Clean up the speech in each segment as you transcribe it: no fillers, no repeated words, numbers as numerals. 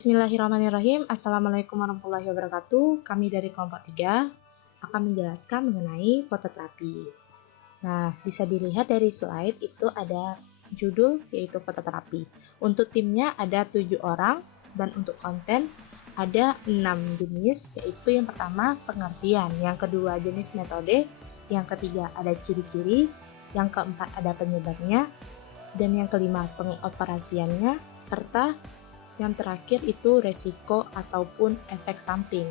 Bismillahirrahmanirrahim. Assalamualaikum warahmatullahi wabarakatuh. Kami dari kelompok 3 akan menjelaskan mengenai fototerapi. Nah, bisa dilihat dari slide itu ada judul yaitu fototerapi. Untuk timnya ada 7 orang dan untuk konten ada 6 jenis, yaitu yang pertama pengertian, yang kedua jenis metode, yang ketiga ada ciri-ciri, yang keempat ada penyebabnya, dan yang kelima pengoperasiannya, serta yang terakhir itu resiko ataupun efek samping.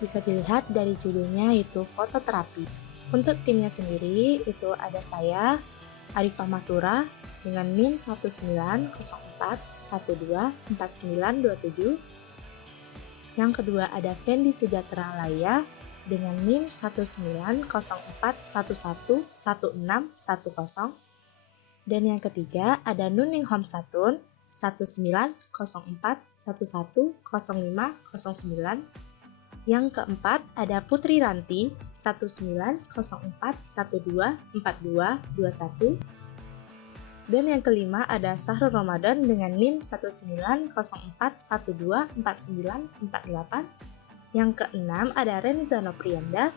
Bisa dilihat dari judulnya itu fototerapi. Untuk timnya sendiri itu ada saya, Arifah Matura, dengan NIM 1904124927. Yang kedua ada Fendi Sejahtera Laya dengan NIM 1904111610. Dan yang ketiga ada Nuning Homsatun 1904110509. Yang keempat ada Putri Ranti 1904124221. Dan yang kelima ada Sahrul Ramadan dengan NIM 1904124948. Yang keenam ada Renza Noprianda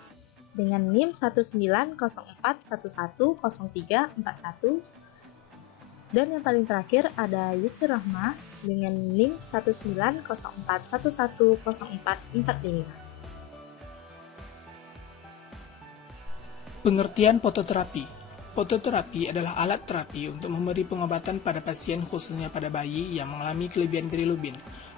dengan NIM 1904110341. Dan yang paling terakhir ada Yusri Rahma dengan NIM 1904110445. Pengertian fototerapi. Fototerapi adalah alat terapi untuk memberi pengobatan pada pasien khususnya pada bayi yang mengalami kelebihan bilirubin.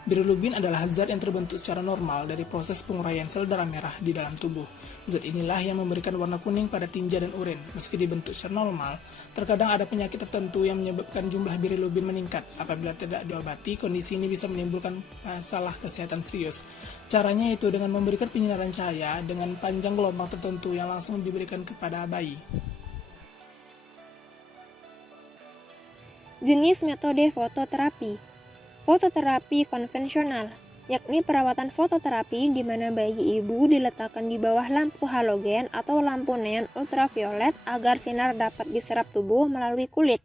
Bilirubin adalah zat yang terbentuk secara normal dari proses penguraian sel darah merah di dalam tubuh. Zat inilah yang memberikan warna kuning pada tinja dan urin. Meski dibentuk secara normal, terkadang ada penyakit tertentu yang menyebabkan jumlah bilirubin meningkat. Apabila tidak diobati, kondisi ini bisa menimbulkan masalah kesehatan serius. Caranya itu dengan memberikan penyinaran cahaya dengan panjang gelombang tertentu yang langsung diberikan kepada bayi. Jenis metode fototerapi. Fototerapi konvensional, yakni perawatan fototerapi di mana bayi ibu diletakkan di bawah lampu halogen atau lampu neon ultraviolet agar sinar dapat diserap tubuh melalui kulit.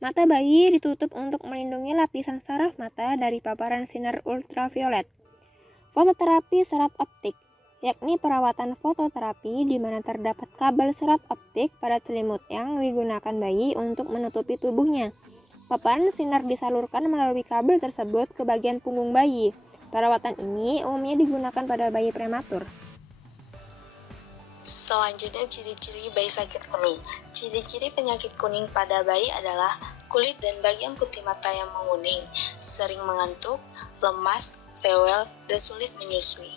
Mata bayi ditutup untuk melindungi lapisan saraf mata dari paparan sinar ultraviolet. Fototerapi serat optik, yakni perawatan fototerapi di mana terdapat kabel serat optik pada selimut yang digunakan bayi untuk menutupi tubuhnya. Paparan sinar disalurkan melalui kabel tersebut ke bagian punggung bayi. Perawatan ini umumnya digunakan pada bayi prematur. Selanjutnya, ciri-ciri bayi sakit kuning. Ciri-ciri penyakit kuning pada bayi adalah kulit dan bagian putih mata yang menguning, sering mengantuk, lemas, rewel, dan sulit menyusui.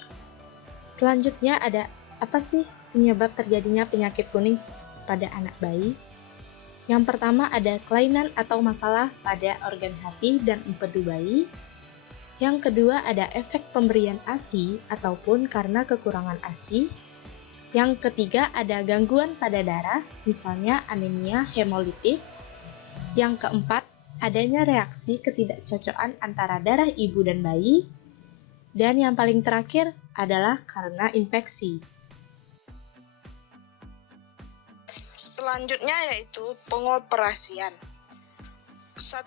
Selanjutnya ada apa sih penyebab terjadinya penyakit kuning pada anak bayi? Yang pertama ada kelainan atau masalah pada organ hati dan empedu bayi. Yang kedua ada efek pemberian ASI ataupun karena kekurangan ASI. Yang ketiga ada gangguan pada darah, misalnya anemia hemolitik. Yang keempat adanya reaksi ketidakcocokan antara darah ibu dan bayi. Dan yang paling terakhir adalah karena infeksi. Selanjutnya yaitu pengoperasian. 1.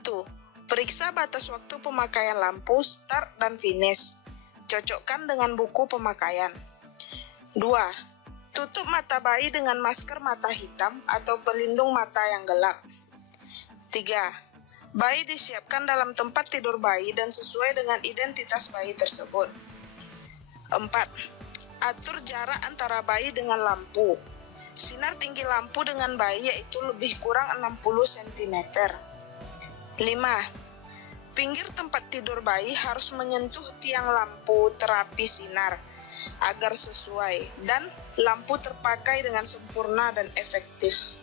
Periksa batas waktu pemakaian lampu, start dan finish. Cocokkan dengan buku pemakaian. 2. Tutup mata bayi dengan masker mata hitam atau pelindung mata yang gelap. 3. Bayi disiapkan dalam tempat tidur bayi dan sesuai dengan identitas bayi tersebut. 4. Atur jarak antara bayi dengan lampu. Sinar tinggi lampu dengan bayi yaitu lebih kurang 60 cm. 5. Pinggir tempat tidur bayi harus menyentuh tiang lampu terapi sinar agar sesuai dan lampu terpakai dengan sempurna dan efektif.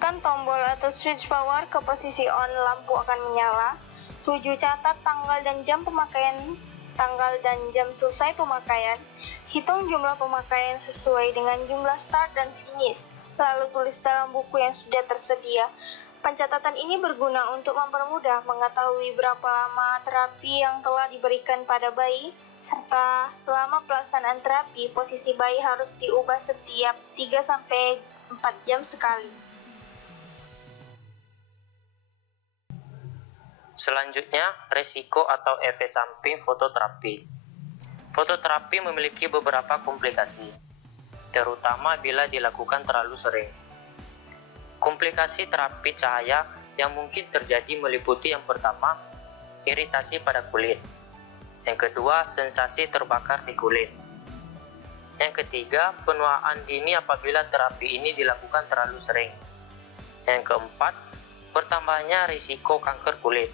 Tekan tombol atau switch power ke posisi on, lampu akan menyala. 7. Catat tanggal dan jam pemakaian, tanggal dan jam selesai pemakaian. Hitung jumlah pemakaian sesuai dengan jumlah start dan finish, lalu tulis dalam buku yang sudah tersedia. Pencatatan ini berguna untuk mempermudah mengetahui berapa lama terapi yang telah diberikan pada bayi, serta selama pelaksanaan terapi, posisi bayi harus diubah setiap 3-4 jam sekali. Selanjutnya, resiko atau efek samping fototerapi. Fototerapi memiliki beberapa komplikasi, terutama bila dilakukan terlalu sering. Komplikasi terapi cahaya yang mungkin terjadi meliputi yang pertama, iritasi pada kulit. Yang kedua, sensasi terbakar di kulit. Yang ketiga, penuaan dini apabila terapi ini dilakukan terlalu sering. Yang keempat, bertambahnya risiko kanker kulit.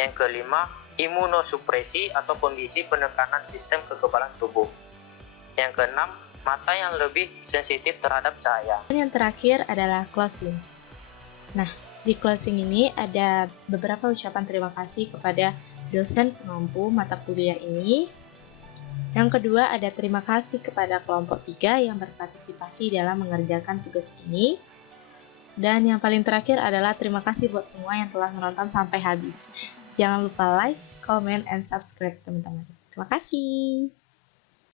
Yang kelima, imunosupresi atau kondisi penekanan sistem kekebalan tubuh. Yang keenam, mata yang lebih sensitif terhadap cahaya. Dan yang terakhir adalah closing. Nah, di closing ini ada beberapa ucapan terima kasih kepada dosen pengampu mata kuliah ini. Yang kedua ada terima kasih kepada kelompok 3 yang berpartisipasi dalam mengerjakan tugas ini. Dan yang paling terakhir adalah terima kasih buat semua yang telah menonton sampai habis. Jangan lupa like, comment, and subscribe teman-teman. Terima kasih.